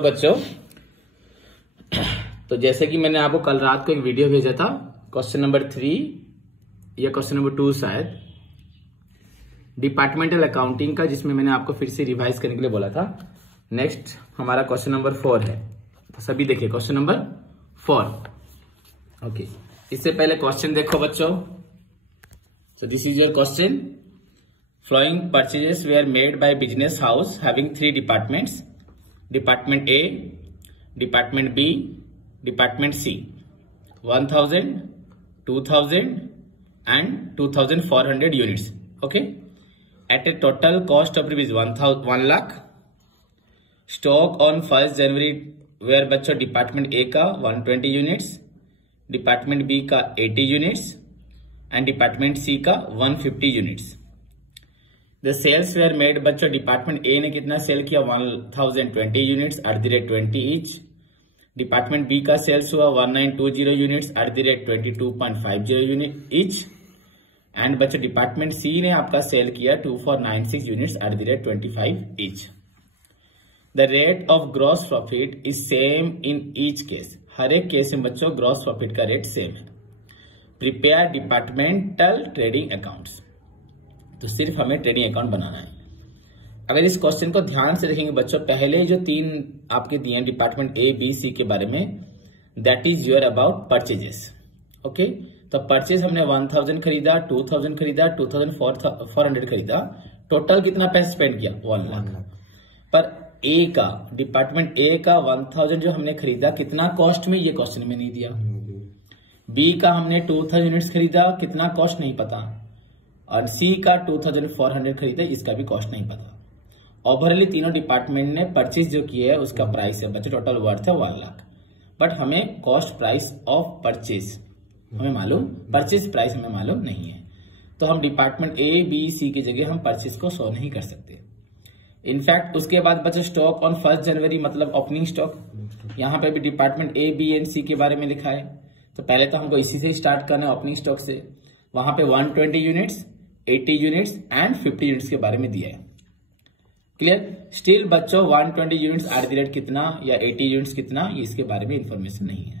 बच्चों, तो जैसे कि मैंने आपको कल रात को एक वीडियो भेजा था, क्वेश्चन नंबर 3 या क्वेश्चन नंबर 2 शायद, डिपार्टमेंटल अकाउंटिंग का, जिसमें मैंने आपको फिर से रिवाइज करने के लिए बोला था। नेक्स्ट हमारा क्वेश्चन नंबर 4 है, तो सभी देखिए क्वेश्चन नंबर 4। ओके, इससे पहले क्वेश्चन देखो बच्चों। सो this is your question. Following purchases were made by business house having 3 departments: Department A, Department B, Department C. 1000, 2000 and 2400 units. Okay, at a total cost of rupees 1 lakh. Stock on 1st January were बच्चों Department A का 120 units, Department B का 80 units and Department C का 150 units. The sales were made बच्चों department A ने कितना sale किया 1020 units @20 each. Department B का sales हुआ 1920 यूनिट्स @22.50 यूनिट ईच। एंड बच्चों डिपार्टमेंट सी ने आपका सेल किया 2496 units @25 each. The rate of gross profit is same in each case. हर एक केस में बच्चों ग्रॉस प्रॉफिट का रेट सेम है। प्रिपेयर डिपार्टमेंटल ट्रेडिंग अकाउंट्स, तो सिर्फ हमें ट्रेडिंग अकाउंट बनाना है। अगर इस क्वेश्चन को ध्यान से देखेंगे बच्चों, पहले जो 3 आपके दिए हैं डिपार्टमेंट ए बी सी के बारे में, that is your about purchases. Okay, तो परचेज हमने 1000 खरीदा, 2000 खरीदा, 2400 खरीदा। टोटल कितना पैसा स्पेंड किया 1 लाख। पर ए का, डिपार्टमेंट ए का 1000 जो हमने खरीदा कितना कॉस्ट में, ये क्वेश्चन में नहीं दिया। बी का हमने 2000 यूनिट्स खरीदा, कितना कॉस्ट नहीं पता। और सी का 2400 खरीदा, इसका भी कॉस्ट नहीं पता। ओवरऑली तीनों डिपार्टमेंट ने परचेज जो किया है उसका प्राइस है बच्चे, टोटल वर्थ है 1 लाख। बट हमें कॉस्ट प्राइस ऑफ परचेज हमें मालूम, परचेज प्राइस हमें मालूम नहीं है। तो हम डिपार्टमेंट ए बी सी की जगह हम परचेज को शो नहीं कर सकते। इनफैक्ट उसके बाद बच्चे स्टॉक ऑन 1 जनवरी मतलब ओपनिंग स्टॉक, यहाँ पे भी डिपार्टमेंट ए बी एंड सी के बारे में लिखा है। तो पहले तो हमको इसी से स्टार्ट करना है, ओपनिंग स्टॉक से। वहां पे 120 यूनिट्स, 80 यूनिट्स एंड 50 यूनिट्स के बारे में दिया है। क्लियर? स्टिल बच्चों 120 यूनिट्स @ कितना या 80 यूनिट्स कितना, ये इसके बारे में इंफॉर्मेशन नहीं है।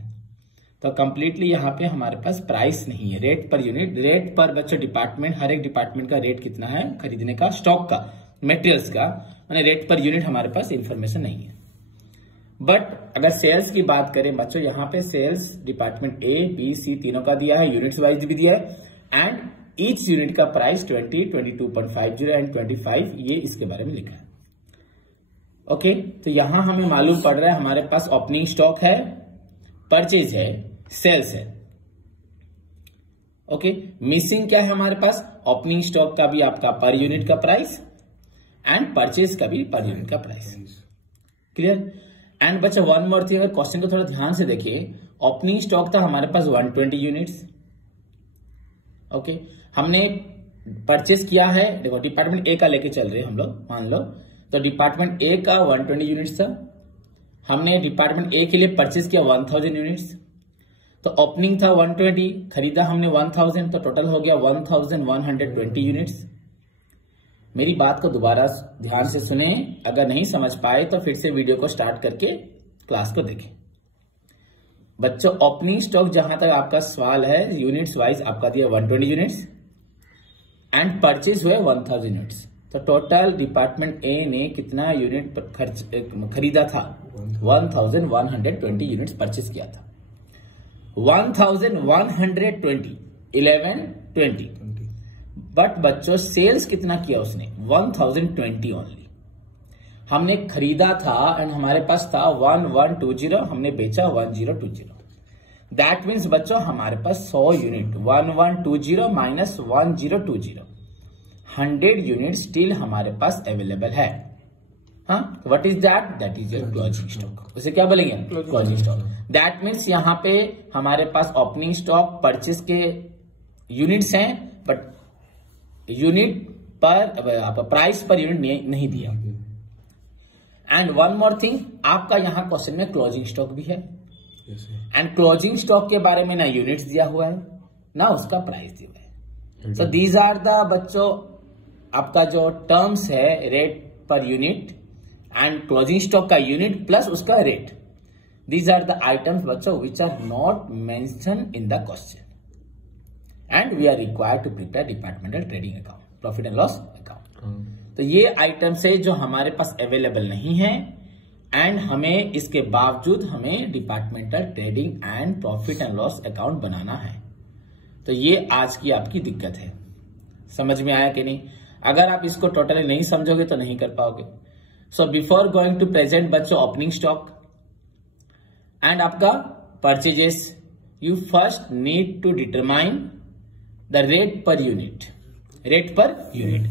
तो कंप्लीटली यहाँ पे हमारे पास प्राइस नहीं है, रेट पर यूनिट, रेट पर बच्चों डिपार्टमेंट, हर एक डिपार्टमेंट का रेट कितना है खरीदने का, स्टॉक का, मटेरियल्स का, माने रेट पर यूनिट हमारे पास इंफॉर्मेशन नहीं है। बट अगर सेल्स की बात करें बच्चों, यहाँ पे sales department A B C तीनों का दिया है, यूनिट्स वाइज भी दिया है। एंड ईच यूनिट का प्राइस 20, 22.50 एंड 25, ये इसके बारे में लिखा है। ओके, तो यहां हमें मालूम पड़ रहा है हमारे पास ओपनिंग स्टॉक है, परचेज है, सेल्स है। ओके, मिसिंग क्या है हमारे पास, ओपनिंग स्टॉक का भी आपका पर यूनिट का प्राइस एंड परचेज का भी पर यूनिट का प्राइस। क्लियर? एंड बच्चा वन मोर थिंग, अगर क्वेश्चन को थोड़ा ध्यान से देखिए, ओपनिंग स्टॉक था हमारे पास 120 यूनिट्स। ओके, हमने परचेस किया है, देखो डिपार्टमेंट ए का लेके चल रहे हैं हम लोग, मान लो। तो डिपार्टमेंट ए का 120 यूनिट्स था, हमने डिपार्टमेंट ए के लिए परचेस किया 1000 यूनिट्स। तो ओपनिंग था 120, खरीदा हमने 1000, तो टोटल हो गया 1120 यूनिट्स। मेरी बात को दोबारा ध्यान से सुने, अगर नहीं समझ पाए तो फिर से वीडियो को स्टार्ट करके क्लास को देखें। बच्चों ओपनिंग स्टॉक जहां तक आपका सवाल है, यूनिट्स वाइज आपका दिया 120 यूनिट्स एंड परचेज हुए 1000 यूनिट्स। तो टोटल डिपार्टमेंट ए ने कितना यूनिट खरीदा था, 1120 यूनिट्स परचेज किया था। 1120, 1120। बट बच्चों सेल्स कितना किया उसने, 1020 ओनली। हमने खरीदा था एंड हमारे पास था 1120, हमने बेचा 1020। दैट मीन्स बच्चों हमारे पास 100 यूनिट, 1120 माइनस 1020, 100 यूनिट स्टिल हमारे पास अवेलेबल है। हाँ, what is that, that is your closing stock. उसे क्या बोलेंगे, क्लोजिंग स्टॉक। दैट मीन्स यहाँ पे हमारे पास ओपनिंग स्टॉक परचेज के यूनिट्स हैं, बट यूनिट पर प्राइस पर यूनिट नहीं दिया। एंड वन मोर थिंग, आपका यहां क्वेश्चन में क्लोजिंग स्टॉक भी है। एंड क्लोजिंग स्टॉक के बारे में ना यूनिट्स दिया हुआ है ना उसका प्राइस दिया हुआ है। सो दीज आर द बच्चों आपका जो टर्म्स है, rate per unit and closing stock का यूनिट प्लस उसका rate. These are the items बच्चों which are not mention in the question and we are required to prepare departmental trading account, profit and loss account. तो ये items है जो हमारे पास available नहीं है एंड हमें इसके बावजूद हमें departmental trading and profit and loss account बनाना है। तो ये आज की आपकी दिक्कत है। समझ में आया कि नहीं? अगर आप इसको टोटली नहीं समझोगे तो नहीं कर पाओगे। So before going to present बच्चों ओपनिंग स्टॉक एंड आपका purchases, you first need to determine the rate per unit. Rate per unit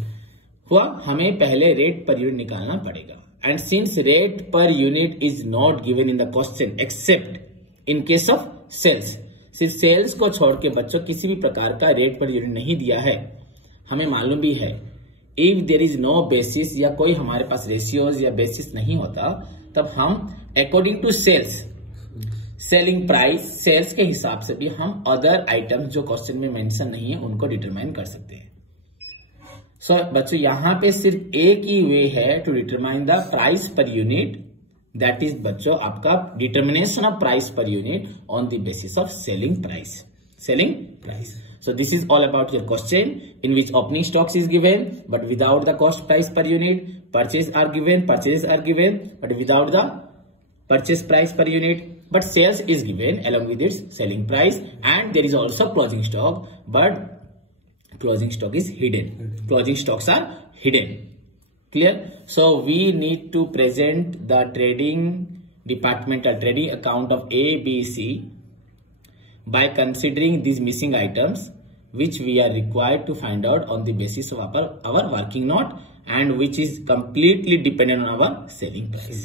हुआ, हमें पहले रेट पर यूनिट निकालना पड़ेगा। And since rate per unit is not given in the question except in case of sales, सिर्फ sales को छोड़ के बच्चों किसी भी प्रकार का रेट पर यूनिट नहीं दिया है। हमें मालूम भी है if there is no basis या कोई हमारे पास रेशियोज या बेसिस नहीं होता, तब हम according to sales, selling price, sales के हिसाब से भी हम अदर आइटम्स जो क्वेश्चन में मेंशन नहीं है उनको डिटरमाइन कर सकते हैं। सो बच्चों यहां पे सिर्फ एक ही वे है to determine the price per unit, that is बच्चों आपका determination of price per unit on the basis of selling price. Selling price. So this is all about your question in which opening stocks is given but without the cost price per unit, purchases are given but without the purchase price per unit, but sales is given along with its selling price, and there is also closing stock but closing stock is hidden. Closing stocks are hidden. Clear? So we need to present the trading departmental trading account of A, B, C by considering these missing items which we are required to find out on the basis of our working note and which is completely dependent on our selling price.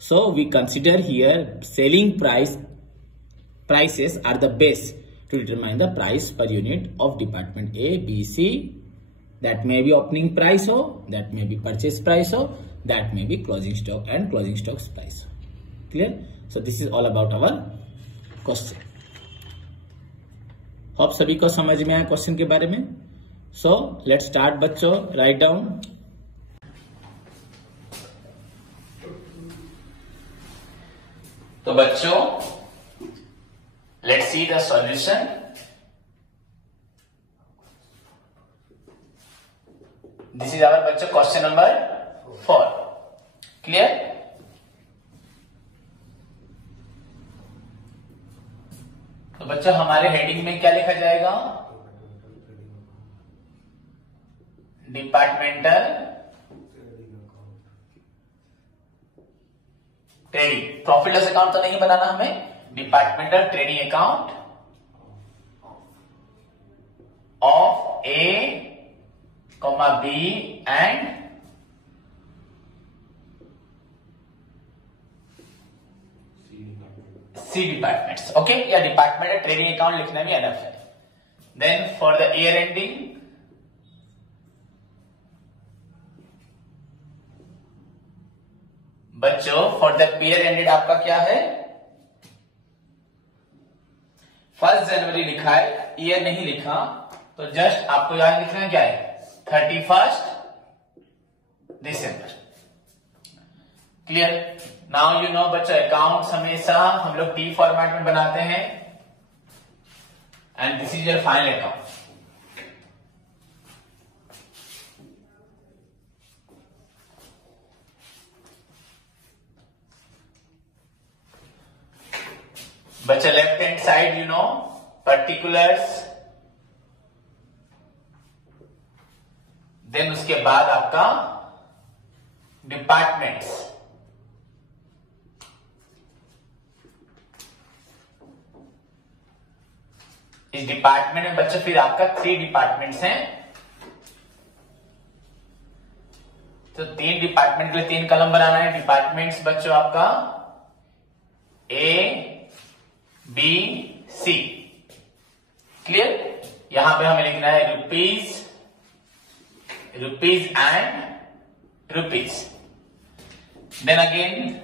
So we consider here selling prices are the base to determine the price per unit of department A, B, C. That may be opening price ho, that may be purchase price ho, that may be closing stock and closing stocks price. Clear? So this is all about our question. Hope सभी को समझ में आया question के बारे में। So let's start बच्चों, right down. तो बच्चों let's see the solution. This is our बच्चों क्वेश्चन नंबर 4। क्लियर? तो बच्चों हमारे हेडिंग में क्या लिखा जाएगा? Departmental trading. Profit loss account तो नहीं बनाना हमें, departmental trading account of A, B and C departments. Okay, या डिपार्टमेंटल ट्रेडिंग अकाउंट लिखना भी एनफ है। Then for the year ending, बच्चों फॉर द पीरियड एंडेड आपका क्या है? 1 जनवरी लिखा है, ईयर नहीं लिखा, तो जस्ट आपको यहां लिखना क्या है? 31 दिसंबर। क्लियर? नाउ यू नो बच्चों अकाउंट्स हमेशा हम लोग टी फॉर्मेट में बनाते हैं and this is your final account. बच्चा left hand side you know particulars, then उसके बाद आपका डिपार्टमेंट्स। इस डिपार्टमेंट में बच्चों फिर आपका 3 डिपार्टमेंट्स हैं, तो 3 डिपार्टमेंट के लिए 3 कलम बनाना है। डिपार्टमेंट्स बच्चों आपका ए, बी, सी। क्लियर? यहां पे हमें लिखना है rupees, rupees and rupees. Then again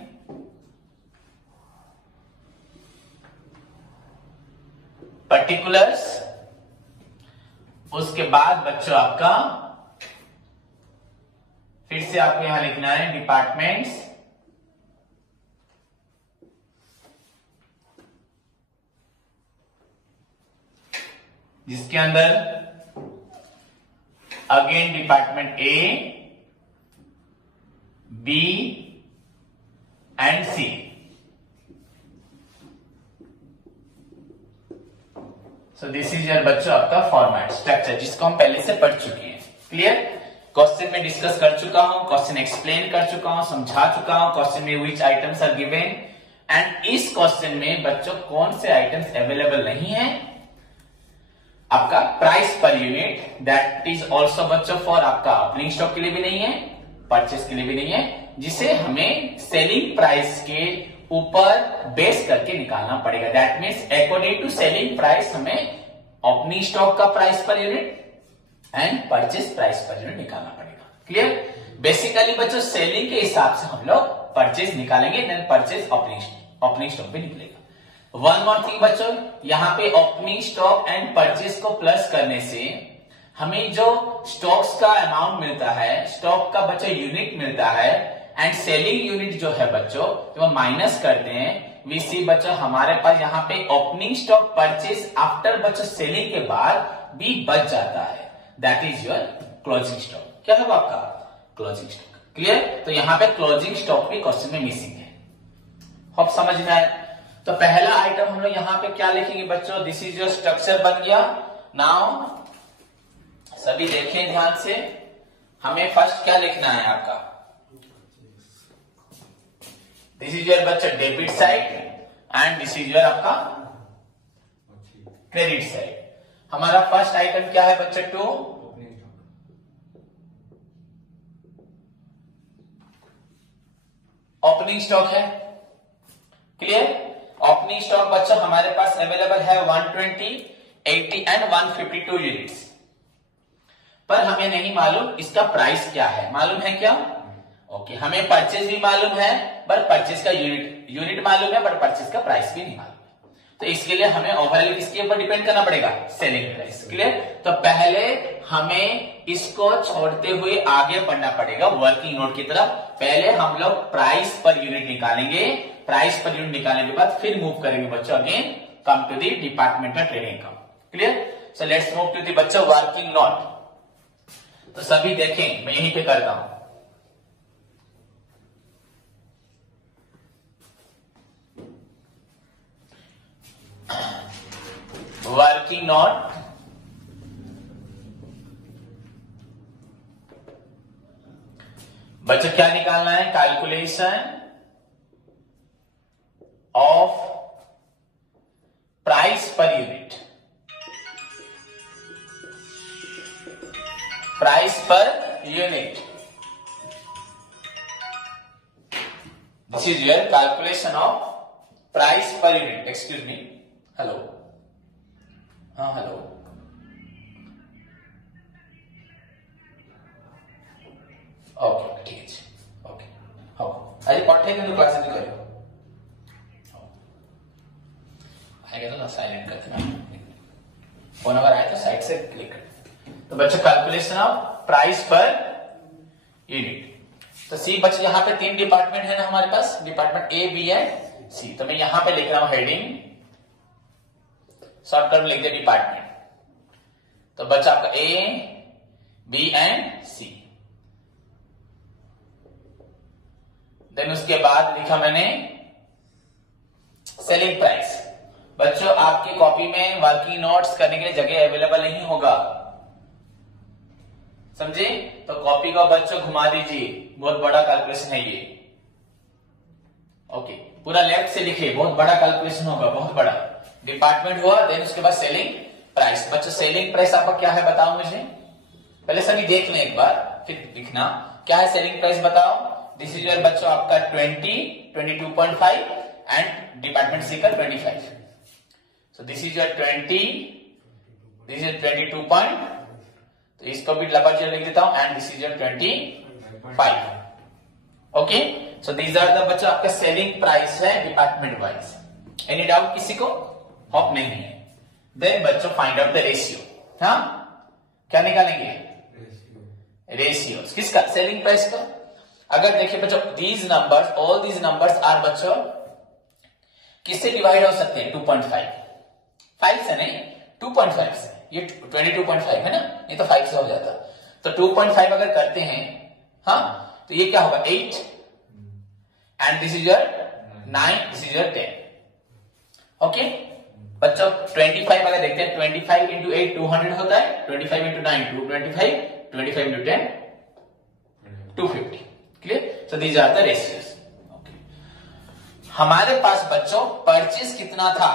particulars, उसके बाद बच्चों आपका फिर से आपको यहां लिखना है डिपार्टमेंट्स जिसके अंदर again department A, B and C. So this is your बच्चों आपका फॉर्मेट स्ट्रक्चर जिसको हम पहले से पढ़ चुके हैं। क्लियर? क्वेश्चन में डिस्कस कर चुका हूं, क्वेश्चन एक्सप्लेन कर चुका हूं, समझा चुका हूं क्वेश्चन में विच आइटम्स आर गिवन एंड इस क्वेश्चन में बच्चों कौन से आइटम्स अवेलेबल नहीं है। आपका price per unit, that is also बच्चों फॉर आपका ओपनिंग स्टॉक के लिए भी नहीं है, परचेस के लिए भी नहीं है, जिसे हमें सेलिंग प्राइस के ऊपर बेस करके निकालना पड़ेगा। That means according to selling price हमें ओपनिंग स्टॉक का price per unit and purchase price per unit निकालना पड़ेगा। क्लियर? बेसिकली बच्चों सेलिंग के हिसाब से हम लोग परचेस निकालेंगे, देन परचेस ओपनिंग स्टॉक पे निकलेगा। वन मोर थिंग बच्चों, यहाँ पे ओपनिंग स्टॉक एंड परचेस को प्लस करने से हमें जो स्टॉक्स का अमाउंट मिलता है, स्टॉक का बच्चों यूनिट मिलता है एंड सेलिंग यूनिट जो है बच्चों जब हम माइनस करते हैं, वी सी बच्चों हमारे पास यहाँ पे ओपनिंग स्टॉक परचेस आफ्टर बच्चों सेलिंग के बाद भी बच जाता है, that is your closing stock. क्या है आपका क्लोजिंग स्टॉक? क्लियर? तो यहाँ पे क्लोजिंग स्टॉक भी क्वेश्चन में मिसिंग है। होप समझ में आए? तो पहला आइटम हम लोग यहाँ पे क्या लिखेंगे बच्चों? दिस इज योर स्ट्रक्चर बन गया। नाउ सभी देखें ध्यान से, हमें फर्स्ट क्या लिखना है आपका? दिस इज योर बच्चों debit side and this is your आपका क्रेडिट साइड। हमारा फर्स्ट आइटम क्या है बच्चों? टू ओपनिंग स्टॉक है। क्लियर? ओपनिंग स्टॉक बच्चों हमारे पास अवेलेबल है 120, 80 एंड 152 यूनिट्स, पर हमें नहीं मालूम इसका प्राइस क्या है। मालूम है क्या? ओके, हमें परचेज भी मालूम है पर परचेज का यूनिट मालूम है पर परचेज का प्राइस भी नहीं मालूम है। तो इसके लिए हमें ओवरऑल किसके ऊपर डिपेंड करना पड़ेगा? Selling price. क्लियर? तो पहले हमें इसको छोड़ते हुए आगे बढ़ना पड़ेगा वर्किंग नोट की तरफ। पहले हम लोग प्राइस पर यूनिट निकालेंगे, प्राइस पर यूनिट निकालने के बाद फिर मूव करेंगे बच्चों again come to the departmental trading income. Clear? So let's move to the बच्चों वर्किंग नोट। तो सभी देखें, मैं यहीं पे करता हूं। वर्किंग नोट बच्चों क्या निकालना है? Calculation of price per unit, price per unit. This is your calculation of price per unit. Excuse me, hello, हाँ हेलो, ओके ठीक है, ओके हाँ आज पठे कि क्लास कर आएगा तो साइलेंट कर देना, फोन अगर आए तो साइड से क्लिक कर। तो बच्चों calculation of price per unit. तो सी बच्चों यहाँ पे तीन डिपार्टमेंट है ना हमारे पास, डिपार्टमेंट ए, बी एंड सी। तो मैं यहां पे लिख रहा हूं हेडिंग, शॉर्ट टर्म लिख दिया डिपार्टमेंट। तो बच्चा आपका ए, बी एंड सी। देन उसके बाद लिखा मैंने सेलिंग प्राइस। बच्चों आपकी कॉपी में वर्किंग नोट्स करने के लिए जगह अवेलेबल नहीं होगा, समझे? तो कॉपी को बच्चों घुमा दीजिए, बहुत बड़ा कैलकुलेशन है ये। ओके, पूरा लेफ्ट से लिखिए, बहुत बड़ा कैलकुलेशन होगा, बहुत बड़ा। डिपार्टमेंट हुआ, देन उसके बाद सेलिंग प्राइस। बच्चों सेलिंग प्राइस आपका क्या है बताओ मुझे, पहले सभी देख लें एक बार फिर लिखना क्या है सेलिंग प्राइस बताओ। दिस इज योर बच्चों आपका 20, 22.5 एंड डिपार्टमेंट सी का 25। So this is your 20, this is 22 point, तो इसको भी डबल जीरो लिख देता हूं, and this is your 25। Okay, so these are the बच्चों आपका सेलिंग प्राइस है डिपार्टमेंट वाइज। एनी डाउट किसी को? होप नहीं है। देन बच्चों फाइंड आउट द रेशियो। हाँ, क्या निकालेंगे? रेशियो किसका? सेलिंग प्राइस का। अगर देखिए बच्चों these numbers, all these numbers are बच्चों किससे डिवाइड हो सकते हैं? 2.5, 5 से नहीं 2.5 से। ये 22.5 है ना, ये तो 5 से हो जाता। तो 2.5 अगर करते हैं, हाँ, तो ये क्या होगा 8 and this is your 9, this is your 10। Okay बच्चों 25 अगर देखते हैं 25 इंटू 8 200 होता है, 25 into 9 225, 25 into 10 250। Clear? So these are the ratios. हमारे पास बच्चों परचेज कितना था?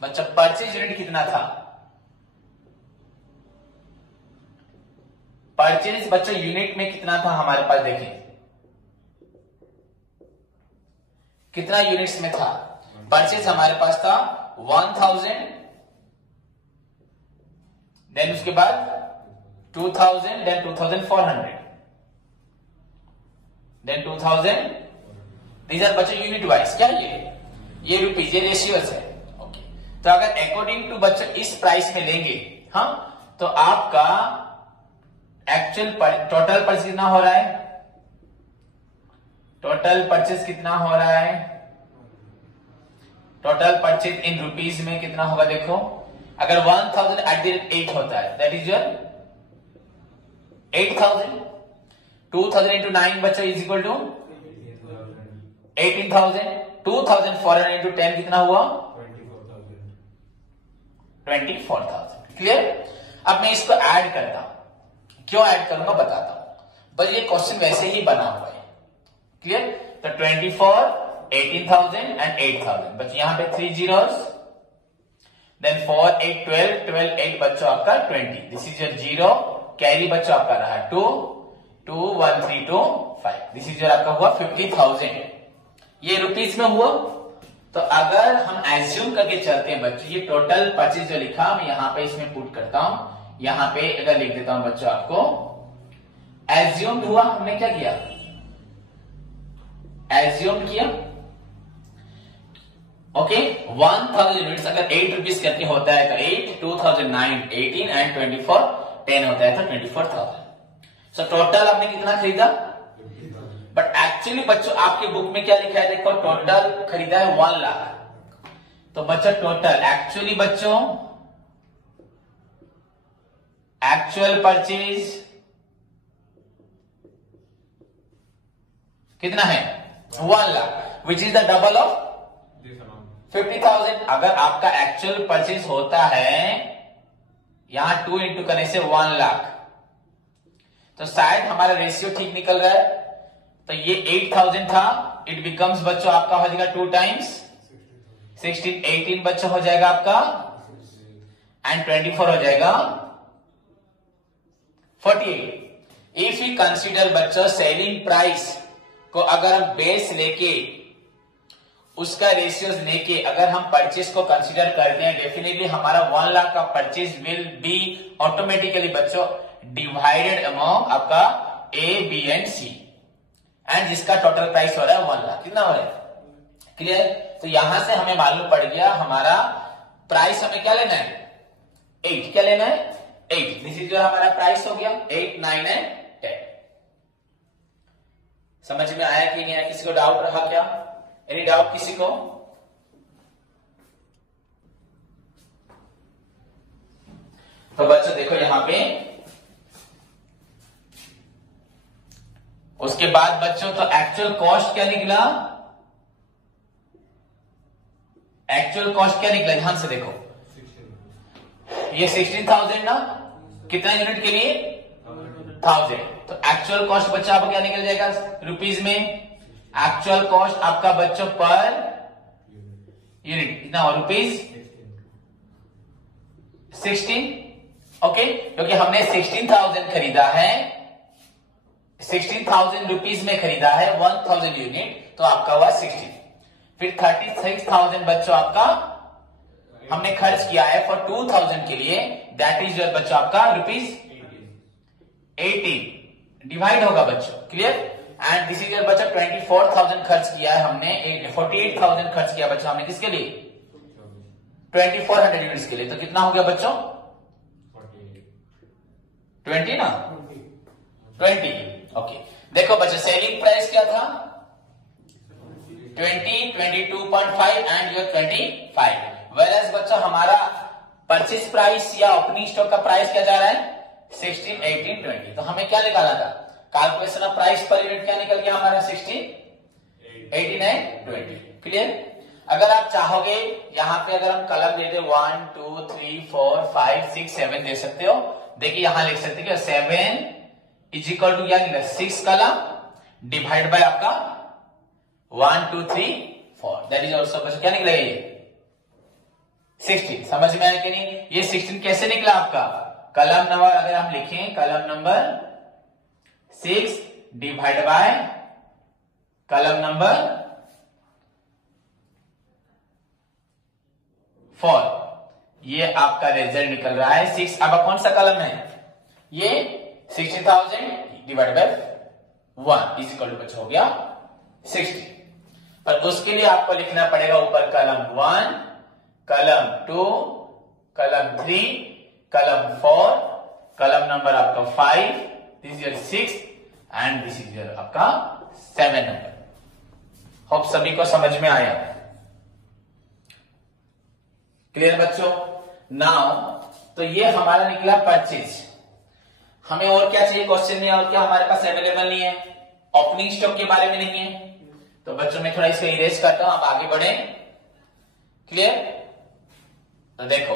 बच्चों परचेज यूनिट कितना था? परचेज बच्चों यूनिट में कितना था हमारे पास? देखें कितना यूनिट्स में था परचेज हमारे पास था 1000, देन उसके बाद 2000, देन 2400, देन 2000। दीज आर बच्चों यूनिट वाइज। क्या ये रुपीज, ये रेशियोज है। ओके तो अगर अकॉर्डिंग टू बच्चों इस प्राइस में लेंगे, हाँ, तो आपका एक्चुअल टोटल परचेज कितना हो रहा है? टोटल परचेज कितना हो रहा है? टोटल परचेज इन रुपीज में कितना होगा? देखो अगर 1000 एट द रेट 8 होता है, दैट इज योर 8000। 2000 इंटू 9 बच्चों इज इक्वल टू 18,000। 2400 इंटू 10 कितना हुआ? 24,000। क्लियर? अब मैं इसको ऐड करता हूं, क्यों ऐड करूंगा बताता हूं। बस ये क्वेश्चन वैसे ही बना हुआ है। क्लियर? तो 24, 18,000 एंड 8,000 बच्चों, यहां पे 3 zeros, देन 4, 8, 12, 12, 8 बच्चों आपका 20। दिस इज योर 0, कैरी बच्चों आपका रहा 2, 2, 1, 3, 2, 5। दिस इज योर आपका हुआ 50,000। ये रुपीज में हुआ। तो अगर हम एज्यूम करके चलते हैं बच्चों, ये टोटल परचेज जो लिखा मैं यहां पे इसमें पुट करता हूं, यहां पे अगर लिख देता हूं बच्चों आपको एज्यूम हुआ, हमने क्या किया? एज्यूम किया। ओके 1000 यूनिट्स अगर 8 रुपीज करके होता है तो 8, 2000 9, 18 एंड 24 10 होता है तो 24,000। सो टोटल आपने कितना खरीदा? बट एक्चुअली बच्चों आपके बुक में क्या लिखा है? देखो टोटल खरीदा है 1 लाख। तो बच्चों टोटल एक्चुअली बच्चों एक्चुअल परचेज कितना है? 1 lakh, which is the double of 50,000। अगर आपका एक्चुअल परचेज होता है यहां 2 इंटू करने से 1 लाख, तो शायद हमारा रेशियो ठीक निकल रहा है। तो ये 8,000 था, इट बिकम्स बच्चों आपका हो जाएगा 2 टाइम्स 16, 18 बच्चों हो जाएगा आपका, एंड 24 हो जाएगा 48। इफ यू कंसीडर बच्चों सेलिंग प्राइस को अगर हम बेस लेके उसका रेशियोज लेके अगर हम परचेज को कंसीडर करते हैं, डेफिनेटली हमारा 1 लाख का परचेज विल बी ऑटोमेटिकली बच्चों डिवाइडेड अमॉन्ग आपका ए, बी एंड सी, एंड जिसका टोटल प्राइस हो रहा है 1 लाख। कितना हो रहा है? क्लियर? तो यहां से हमें मालूम पड़ गया हमारा प्राइस हमें क्या लेना है? 8। क्या लेना है? 8। दिस इज जो हमारा प्राइस हो गया 8, 9 एंड 10। समझ में आया कि नहीं आया? किसी को डाउट रहा क्या? एनी डाउट किसी को? तो बच्चों देखो यहां पे उसके बाद बच्चों तो एक्चुअल कॉस्ट क्या निकला? एक्चुअल कॉस्ट क्या निकला? ध्यान से देखो, ये 16,000 ना, कितना यूनिट के लिए? 1000। तो एक्चुअल कॉस्ट बच्चा आपको क्या निकल जाएगा रुपीज में? एक्चुअल कॉस्ट आपका बच्चों पर यूनिट कितना हो? रुपीज 16। ओके, क्योंकि हमने 16,000 खरीदा है, 16,000 रुपीज में खरीदा है 1000 यूनिट, तो आपका हुआ 16। फिर 36,000 बच्चों आपका हमने खर्च किया है फॉर 2000 के लिए, दैट इज योर बच्चों आपका रुपीज 18 डिवाइड होगा बच्चों। Clear? And this is your बच्चों 24,000 खर्च किया है हमने, 48,000 खर्च किया बच्चों हमने किसके लिए? 2400 यूनिट्स के लिए। तो कितना हो गया बच्चों? 20 ना, 20। ओके, देखो बच्चों सेलिंग प्राइस क्या था 20, 22.5 एंड योर 25। वेयरएज बच्चों हमारा परचेस प्राइस या ओपनिंग स्टॉक का प्राइस क्या जा रहा है 16, 18, 20। तो हमें क्या निकालना था calculation of price per unit क्या निकल गया हमारा 16, 18 एंड 20। क्लियर। अगर आप चाहोगे यहाँ पे अगर हम कलम दे दे 1, 2, 3, 4, 5, 6, 7 दे सकते हो। देखिए यहां लिख सकते हैं 7 इज इक्वल टू क्या निकला 6 कलम डिवाइड बाय आपका 1, 2, 3, 4 दैट इज ऑल्सो क्या निकला ये 16। समझ में आया कि नहीं। ये 16 कैसे निकला आपका कलम नंबर अगर हम लिखें कलम नंबर 6 डिवाइड बाय कलम नंबर 4 ये आपका रिजल्ट निकल रहा है 6। अब कौन सा कलम है ये 60,000 divide by 1 is equal to हो गया 60। पर उसके लिए आपको लिखना पड़ेगा ऊपर कलम 1, कलम 2, कलम 3, कलम 4, कलम नंबर आपका 5, this is your 6 and this is your आपका 7 नंबर। होप सभी को समझ में आया। क्लियर बच्चों। नाउ तो ये हमारा निकला परचेज। हमें और क्या चाहिए क्वेश्चन में और क्या हमारे पास अवेलेबल नहीं है ओपनिंग स्टॉक के बारे में नहीं है। तो बच्चों मैं थोड़ा इसको इरेज करता हूं आप आगे बढ़े। क्लियर। तो देखो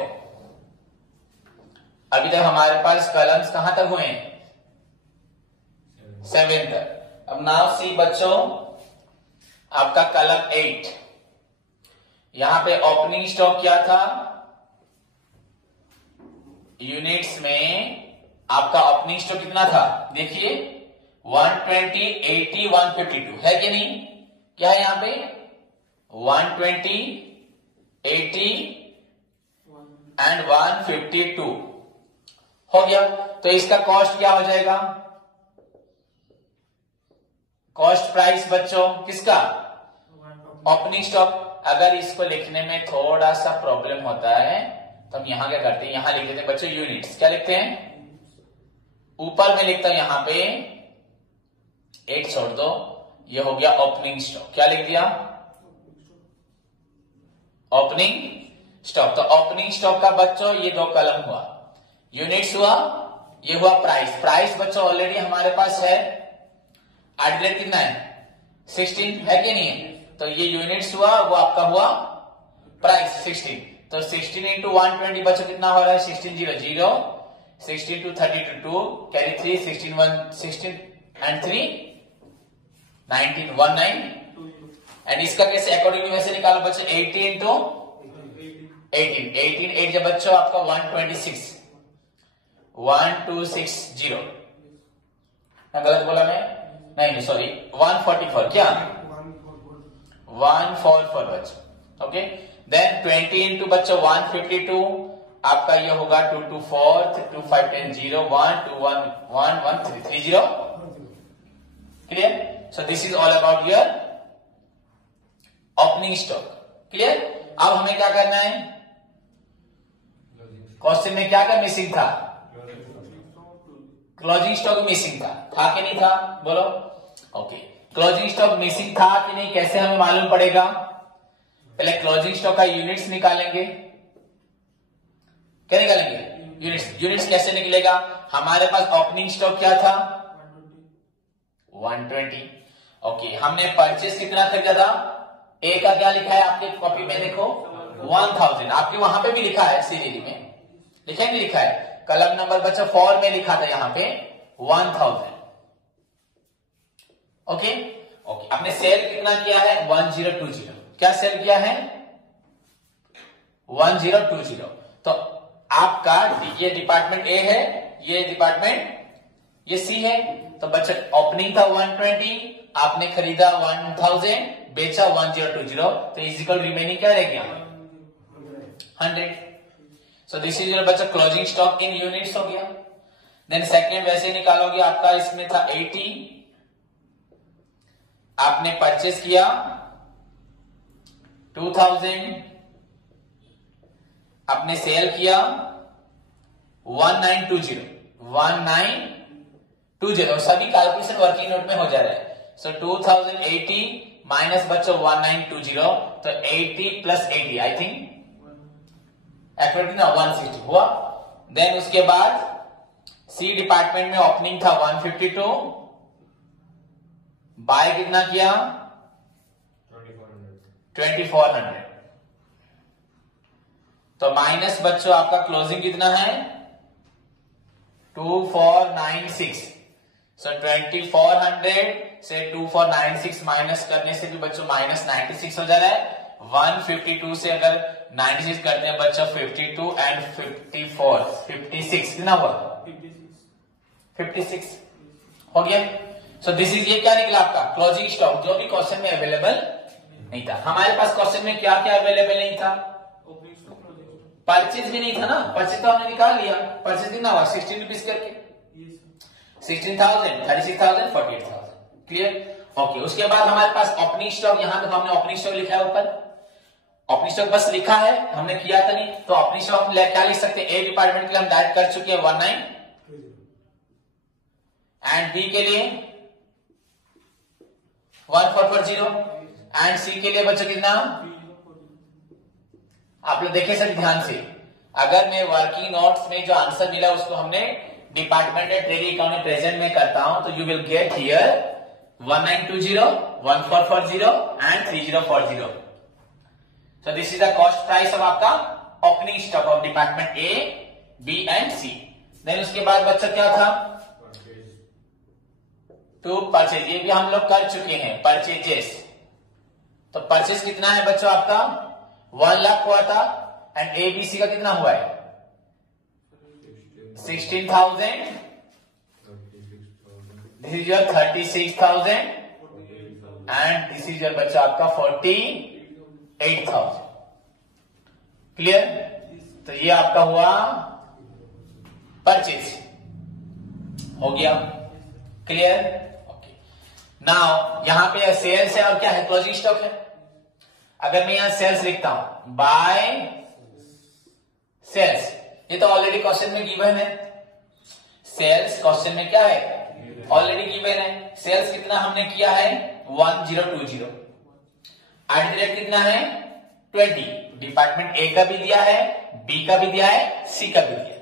अभी तक हमारे पास कलम्स कहां तक हुए 7 तक। अब नाउ सी बच्चों आपका कलम 8 यहां पे ओपनिंग स्टॉक क्या था यूनिट्स में आपका ओपनिंग स्टॉक कितना था देखिए 120, 80, 152 है कि नहीं। क्या है यहां पे 120, 80 एंड 152 हो गया। तो इसका कॉस्ट क्या हो जाएगा कॉस्ट प्राइस बच्चों किसका ओपनिंग स्टॉक। अगर इसको लिखने में थोड़ा सा प्रॉब्लम होता है तो हम यहां क्या करते हैं यहां लिख देते हैं बच्चों यूनिट्स। क्या लिखते हैं ऊपर में लिखता हूं यहां पे एक छोड़ दो ये हो गया ओपनिंग स्टॉक। क्या लिख दिया ओपनिंग स्टॉक। तो ओपनिंग स्टॉक का बच्चों ये 2 कलम हुआ यूनिट्स हुआ ये हुआ प्राइस। प्राइस बच्चों ऑलरेडी हमारे पास है एड्रेस कितना है 16 है कि नहीं है। तो ये यूनिट्स हुआ वो आपका हुआ प्राइस 16। तो 16 इंटू 120 बच्चों कितना हो रहा है 16 0 0 16 टू 32 2 कैरी 3 16 1 16 एंड 3 19 19 एंड इसका कैसे अकॉर्डिंगली वैसे निकालो बच्चों 80 इंटू 18 18 8 जब बच्चों आपका 126 1260 गलत बोला मैं नहीं सॉरी 144 क्या 144 बच्चों ओके। देन 20 इंटू बच्चों 152 आपका ये होगा 2 2 4 2 5 10 0 1 2 1 1 1 3 3 0। Clear. So this is all about your opening stock. Clear. अब हमें क्या करना है क्वेश्चन में क्या क्या मिसिंग था क्लोजिंग स्टॉक मिसिंग था कि नहीं था बोलो ओके। क्लोजिंग स्टॉक मिसिंग था कि नहीं कैसे हमें मालूम पड़ेगा पहले क्लोजिंग स्टॉक का यूनिट्स निकालेंगे। क्या निकालेंगे यूनिट्स। यूनिट्स कैसे निकलेगा हमारे पास ओपनिंग स्टॉक क्या था 120 ओके। हमने परचेस कितना खरीदा था ए का क्या लिखा है आपके कॉपी में देखो 1000 आपके वहां पे भी लिखा है सीरीज में लिखा नहीं लिखा है कलम नंबर बच्चा 4 में लिखा था यहां पे 1000 ओके ओके। आपने सेल कितना किया है 1020 क्या सेल किया है 1020। तो आपका ये डिपार्टमेंट ए है ये डिपार्टमेंट ये सी है। तो बच्चा ओपनिंग था 120 आपने खरीदा 1000 बेचा 1020 तो इजिकल रिमेनिंग क्या रह गया 100। सो दिस इज योर बच्चा क्लोजिंग स्टॉक इन यूनिट्स हो गया। देन सेकेंड वैसे निकालोगे आपका इसमें था 80 आपने परचेस किया 2000 आपने सेल किया 1920 1920 सभी कैलकुलेशन माइनस वर्किंग नोट में हो जा रहा है। सो 2080 माइनस बच्चों 1920, तो 80 प्लस 80 आई थिंक एक्यूरेट ना 160 हुआ। देन उसके बाद सी डिपार्टमेंट में ओपनिंग था 152, बाय कितना किया 2400, तो माइनस बच्चों आपका क्लोजिंग कितना है 2496। सो 2400 से 2496 माइनस करने से भी बच्चों माइनस 96 हो जा रहा है। 152 से अगर 96 करते हैं बच्चों 52 एंड 54 56 कितना हुआ 56 हो गया। सो दिस इज ये क्या निकला आपका क्लोजिंग स्टॉक, जो भी क्वेश्चन में अवेलेबल नहीं था। हमारे पास क्वेश्चन में क्या क्या अवेलेबल नहीं था, परचेज भी नहीं था ना, परचेज तो हमने निकाल लिया, परचेज कितना हुआ 16 रुपीज करके 16,000 36,000 48,000 क्लियर। ओके, उसके बाद हमारे पास ओपनिंग स्टॉक, यहां पे हमने ओपनिंग स्टॉक लिखा है ऊपर, ओपनिंग स्टॉक बस लिखा है, हमने किया था नहीं, तो ओपनिंग स्टॉक क्या लिख सकते हैं, ए डिपार्टमेंट के लिए हम डायरेक्ट कर चुके हैं 19 एंड बी के लिए 1440 एंड सी के लिए बच्चों कितना, आप लोग देखे सर ध्यान से, अगर मैं वर्किंग नोट्स में जो आंसर मिला उसको हमने डिपार्टमेंट ट्रेडिंग अकाउंट में प्रेजेंट में करता हूं, तो you will get here 1920 1440 and 3040। So this is the cost price of आपका opening stock of department A B and C. Then उसके बाद बच्चा क्या था टू परचेज, ये भी हम लोग कर चुके हैं परचेजेस। तो परचेज कितना है बच्चों आपका 1 लाख हुआ था एंड ए बी सी का कितना हुआ है 16,000, this is your 36,000 and this is your बच्चा आपका 48,000 क्लियर। तो ये आपका हुआ परचेज हो गया क्लियर। ओके, नाउ यहां पे सेल्स है और क्या है क्लोजिंग स्टॉक है। अगर मैं यहां सेल्स लिखता हूं बाय सेल्स, ये तो ऑलरेडी क्वेश्चन में गिवन है, सेल्स क्वेश्चन में क्या है ऑलरेडी गिवन है। सेल्स कितना हमने किया है 1020, एट कितना है 20, डिपार्टमेंट ए का भी दिया है, बी का भी दिया है, सी का भी दिया है।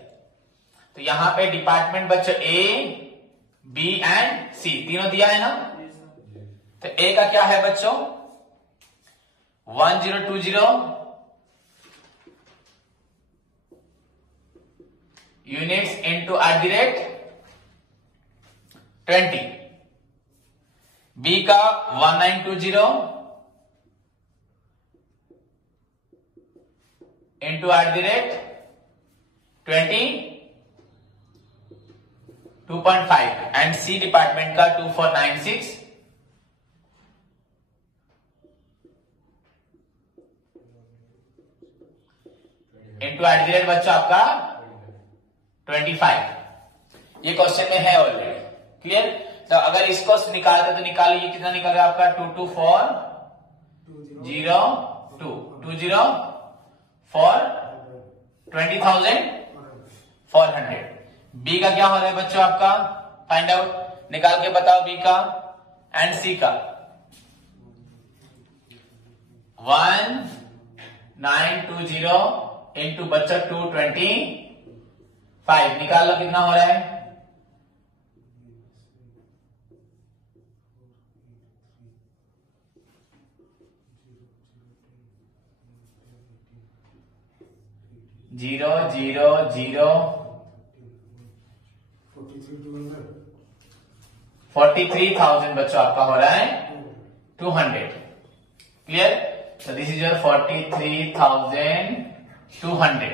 तो यहां पे डिपार्टमेंट बच्चों ए बी एंड सी तीनों दिया है ना। तो ए का क्या है बच्चों 1020 यूनिट्स इंटू @20, बी का 1920 इंटू @20 2.5 एंड सी डिपार्टमेंट का 2496 इंटू बच्चों आपका 25। ये क्वेश्चन में है ऑलरेडी क्लियर। तो अगर इसको निकालते तो निकालिए, कितना निकल रहा है आपका 22402 फॉर 20,400। बी का क्या हो रहा है बच्चों आपका फाइंड आउट, निकाल के बताओ बी का एंड सी का 1920 इंटू बच्चा 225, निकाल लो कितना हो रहा है 43,000 बच्चों आपका हो रहा है 200 क्लियर। तो दिस इज योर 43,200,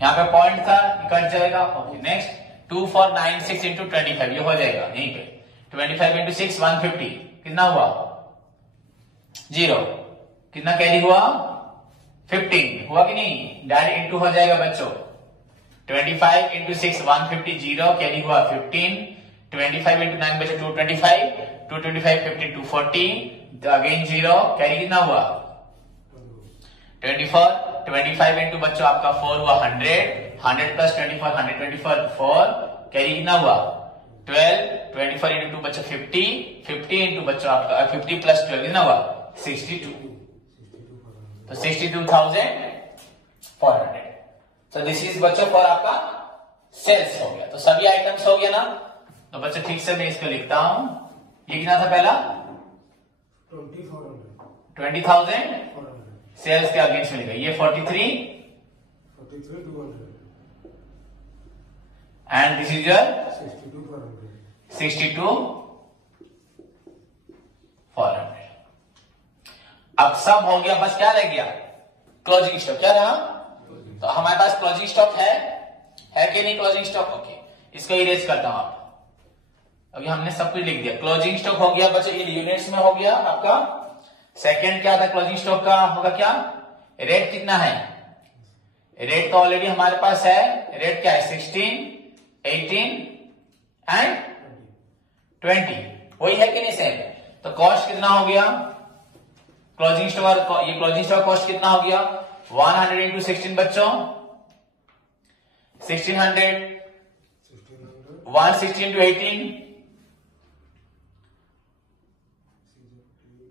यहाँ पे पॉइंट था कट जाएगा। ओके नेक्स्ट 2496 इंटू 25, ये हो जाएगा यहीं पे 25 इंटू 6 150, कितना हुआ 0, कितना कैरी हुआ 15 हुआ कि नहीं, डायरेक्ट इंटू हो जाएगा बच्चों 25 इंटू 6 150 0 कैरी हुआ 15, 25 इंटू 9 बचे 225 15 240 अगेन 0 कैरी कितना हुआ 24, 25 इंटू बच्चों आपका 4 हुआ 100 प्लस 24 124 4 कैरी कितना हुआ 12, 24 इंटू 2 बच्चों 50, 50 इंटू बच्चों आपका 50 प्लस 12 कितना हुआ 62, तो 62,400। तो दिस इज बच्चों फॉर आपका सेल्स हो गया, तो सभी आइटम्स हो गया ना। तो बच्चों ठीक से मैं इसको लिखता हूं, ये कितना था पहला 20,000 सेल्स के अगेंस्ट में लिखा, ये 43 एंड दिस इज योर 62,400। अब सब हो गया, बस क्या रह गया क्लोजिंग स्टॉक, क्या रहा, तो हमारे पास क्लोजिंग स्टॉक है कि नहीं क्लोजिंग स्टॉक, ओके इसको इरेज करता हूं आप, अभी हमने सब कुछ लिख दिया। क्लोजिंग स्टॉक हो गया बच्चों इन यूनिट्स में हो गया आपका। सेकंड क्या था क्लोजिंग स्टॉक का होगा क्या, रेट कितना है, रेट तो ऑलरेडी हमारे पास है, रेट क्या है 16, 18 एंड 20, वही है कि नहीं सेम। तो कॉस्ट कितना हो गया क्लोजिंग स्टॉक, ये क्लोजिंग स्टॉक कॉस्ट कितना हो गया 100 इंटू 16 बच्चों 1600, 160 इंटू 18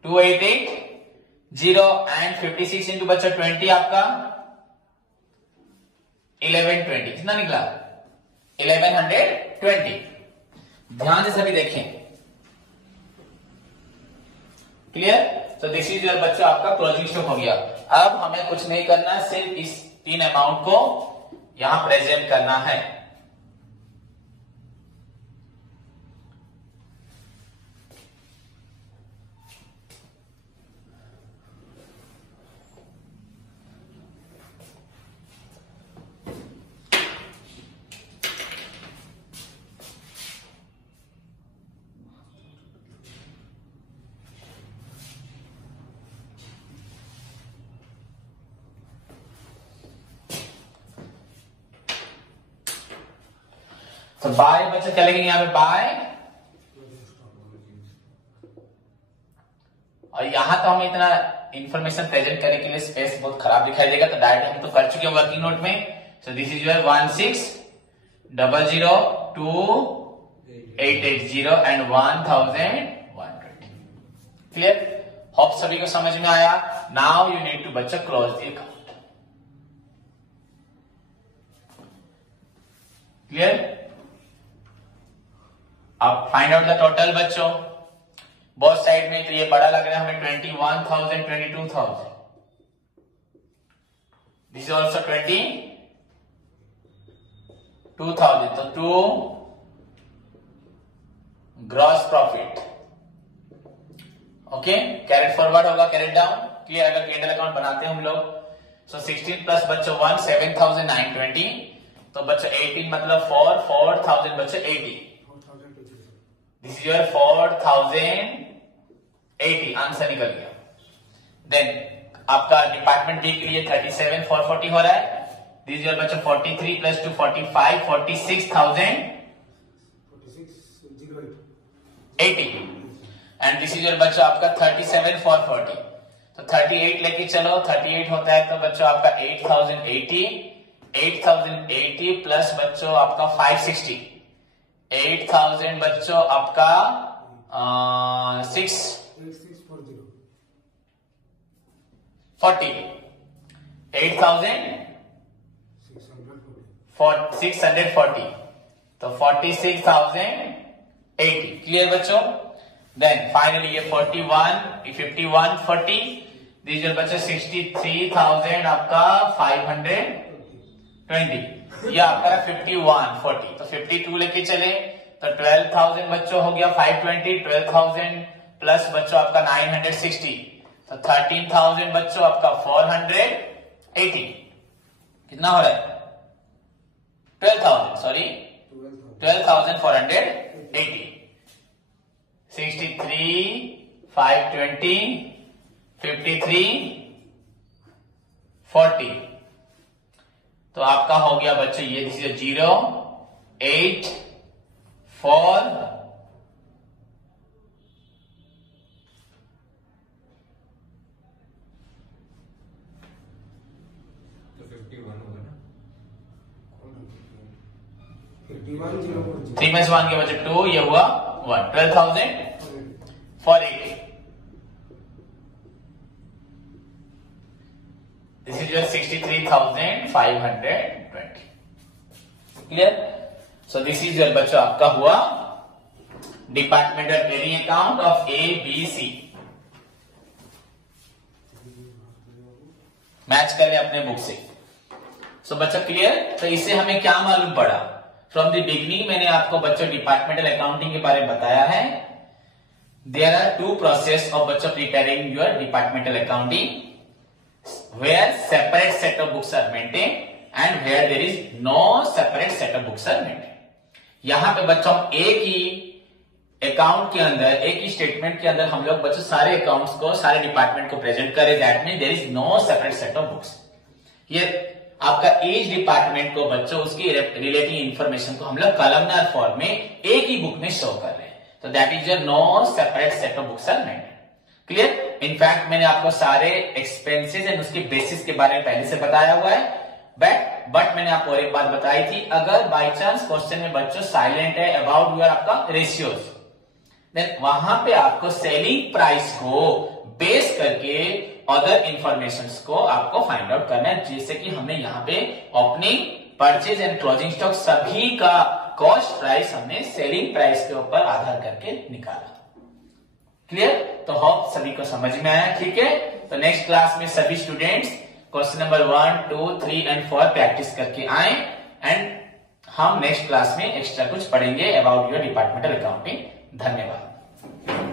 2880 एंड 56 इंटू बच्चों 20 आपका 1120, कितना निकला 1120। ध्यान से सभी देखें, क्लियर। तो दिस इज योर बच्चों आपका क्लोजिंग स्टॉक हो गया। अब हमें कुछ नहीं करना, सिर्फ इस 3 अमाउंट को यहां प्रेजेंट करना है। तो बाय बच्चे चलेंगे यहां पे बाय, और यहां तो हमें इतना इंफॉर्मेशन प्रेजेंट करने के लिए स्पेस बहुत खराब दिखाई देगा, तो डायरेक्ट हम तो कर चुके हैं वर्किंग नोट में। सो this is your 16002880 and 1120, clear. Hope सभी को समझ में आया। नाउ यू नीड टू बच्चा क्लोज द अकाउंट, क्लियर। अब फाइंड आउट द टोटल बच्चों, बोथ साइड में, तो ये बड़ा लग रहा है हमें 21,000 22,000, दिस इज ऑल्सो 22,000, तो 2 gross profit, okay. Carried forward होगा, कैरेट डाउन, क्लियर। अगर कैंडल अकाउंट बनाते हैं हम लोग, सो 16 प्लस बच्चों 1 7,920, तो बच्चों 18 मतलब 4,000 बच्चों 80, दिस इज योर 4,080, आंसर निकल गया। देन आपका डिपार्टमेंट डी के लिए 37,440 हो रहा है, दिस इज योर बच्चों 43 plus 2 45, 46,080 and this is your बच्चों आपका 37,440, तो 38 लेके चलो, 38 होता है तो बच्चों आपका 8,080 प्लस बच्चों आपका 560, 8,000 बच्चों आपका 640, 8,640, तो 46,080, क्लियर बच्चों। देन फाइनली ये 41, 51, 40, दिस योर बच्चों 63,000 आपका 520, ये आपका 51, 40, तो 52 लेके चले, तो 12,000 बच्चों हो गया 520, 12,000 प्लस बच्चों आपका 960, तो 13,000 बच्चों आपका 480, कितना हो रहा है 12,000 सॉरी 12,480, 63, 520, 53, 40, तो आपका हो गया बच्चों ये 0, 8, 4, में से 1 के बचे 2, ये हुआ 1, 12,000 for 8। This is your 63,520। Clear? So this is your बच्चों आपका हुआ departmental trading account of ABC। Match कर ले अपने बुक से। सो बच्चों क्लियर? तो इससे हमें क्या मालूम पड़ा? फ्रॉम द बिगिनिंग मैंने आपको बच्चों डिपार्टमेंटल अकाउंटिंग के बारे में बताया है। देयर आर 2 प्रोसेस ऑफ बच्चों preparing your departmental accounting, where separate set of books are maintained and where there is no separate set of books are maintained। यहां पे बच्चों एक ही अकाउंट के अंदर, एक ही स्टेटमेंट के अंदर हम लोग बच्चों सारे अकाउंट्स को, सारे डिपार्टमेंट को प्रेजेंट करें। That mean there is no separate set of books. ये आपका ईच डिपार्टमेंट को बच्चों उसकी रिलेटिव इंफॉर्मेशन को हम लोग कॉलमनार फॉर्म में एक ही बुक में शो कर रहे हैं। तो that is your no separate set of books are maintained. Clear? In fact मैंने आपको सारे एक्सपेंसेस एंड उसके बेसिस के बारे में पहले से बताया हुआ है। बट मैंने आपको एक बात बताई थी, अगर बाय चांस क्वेश्चन में बच्चों साइलेंट है अबाउट योर आपका रेशियोज, देन वहां पे आपको सेलिंग प्राइस को बेस करके अदर इंफॉर्मेशन को आपको फाइंड आउट करना है। जैसे कि हमने यहाँ पे opening, purchase and closing stock सभी का कॉस्ट प्राइस हमने सेलिंग प्राइस के ऊपर आधार करके निकाला। क्लियर? तो होप सभी को समझ में आया। ठीक है, तो नेक्स्ट क्लास में सभी students question number 1, 2, 3 and 4 practice करके आए एंड हम नेक्स्ट क्लास में एक्स्ट्रा कुछ पढ़ेंगे अबाउट योर डिपार्टमेंटल अकाउंटिंग। धन्यवाद।